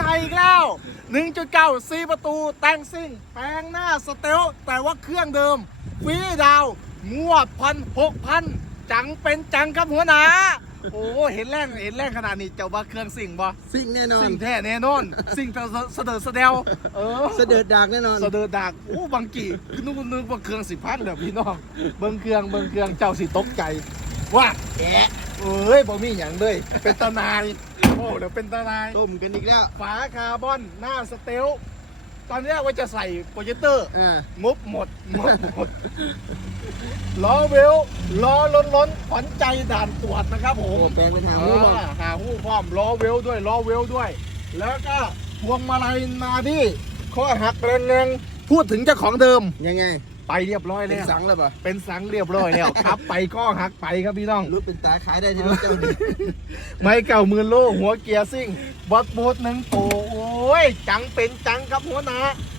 ไทยอีกแล้ว 1.9 4 ประตู แต่งซิ่ง แปลงหน้าสเตล แต่ว่าเครื่องเดิมฟรีดาวน์งวดพันหกพันจังเป็นจังครับหัวหนา โอ้เห็นแรงเห็นแรงขนาดนี้เจ้าว่าเครื่องสิ่งบ่สิ่งแน่นอน สิ่งแท้แน่นอน สิ่งเสดเสดอเสดวเออเสด็จดากแน่นอน เสดอดักโอ้บางกี่คือนึกนึกว่าเครื่องสิพันเลยพี่น้องเบิ่งเครื่องเบิ่งเครื่องเจ้าสิตกใจว่าแกะ เอ้ยบ่มีหยังเลยเป็นตานายโอ้เดี๋ยวเป็นตานายต้มกันอีกแล้วฝาคาร์บอนหน้าสเตลตอนแรกว่าจะใส่โปรเจคเตอร์อ่างบหมดงบหมดล้อเวลล้อล้นล้นๆขวัญใจด่านตรวจนะครับผโอ้ม แปลงไปทางนู้นบ้างอ่าหาหู้พร้อมล้อเวลด้วยล้อเวลด้วย แล้วก็พวงมาลัยมาที่ข้อหักแรงๆพูดถึงเจ้าของเดิมยังไง ไปเรียบร้อยเป็แล้นวสังแล้วป่ะเป็นสังเรียบร้อยแล้วครับ ไปก็หักไปครับพี่น้องรถเป็นตาขายได้ที่รถเจ้าดีไม่เก่าหมื่นโลหัวเกียร์ซิ่งบอสบูทหนึ่งโตโอ้ย จังเป็นจังครับหัวหนา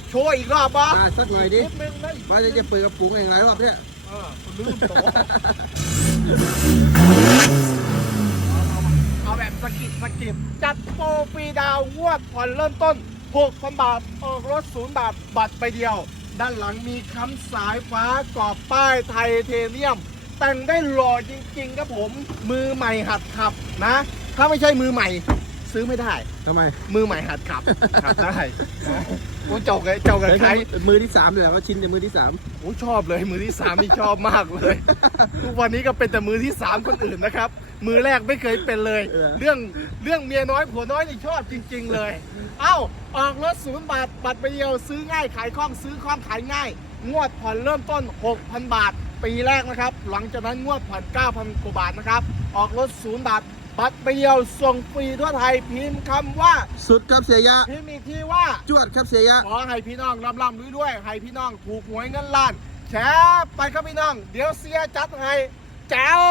โชว์อีกรอบบ้าอ่าสักหน่อยดินิดนึงนะว่าจะจะเปิดกระปุกอย่างไรรอบเนี่ยเออลืมโตเอาแบบสกิดสกิดจัดโปรฟรีดาวงวดผ่อนเริ่มต้น 6,000 บาท ออกรถศูนย์บาท บัตรไปเดียว ด้านหลังมีคำสายฟ้ากรอบป้ายไทเทเนียม แต่งได้หล่อจริงๆครับผมมือใหม่หัดขับนะ ถ้าไม่ใช่มือใหม่ ซื้อไม่ได้ ทำไมมือใหม่หัดขับ ขับได้โอ้เจ้ากับเจ้ากับใครมือที่สามเลยเหรอว่าชินแต่มือที่สามโอ้ชอบเลย มือที่สามนี่ชอบมากเลย ทุกวันนี้ก็เป็นแต่มือที่สามคนอื่นนะครับ มือแรกไม่เคยเป็นเลย เรื่องเรื่องเมียน้อยผัวน้อยนี่ชอบจริง ๆ เลย เอ้าออกรถศูนย์บาทบัตรไปเดียวซื้อง่ายขายคล่องซื้อคล่องขายง่าย งวดผ่อนเริ่มต้น 6,000 บาท ปีแรกนะครับ หลังจากนั้นงวดผ่อน9,000กว่าบาทนะครับ ออกรถศูนย์บาท บัตรไปเดียวส่งฟรีทั่วไทยพิมพ์คำว่าสุดครับเสียยะ พิมพ์อีกทีว่า จวดครับเสียยะ ขอให้พี่น้องร่ำร่ำรวยด้วยให้พี่น้องถูกหวยเงินล้าน แชร์ไปครับพี่น้อง เดี๋ยวเสียจัดให้แจ๋ว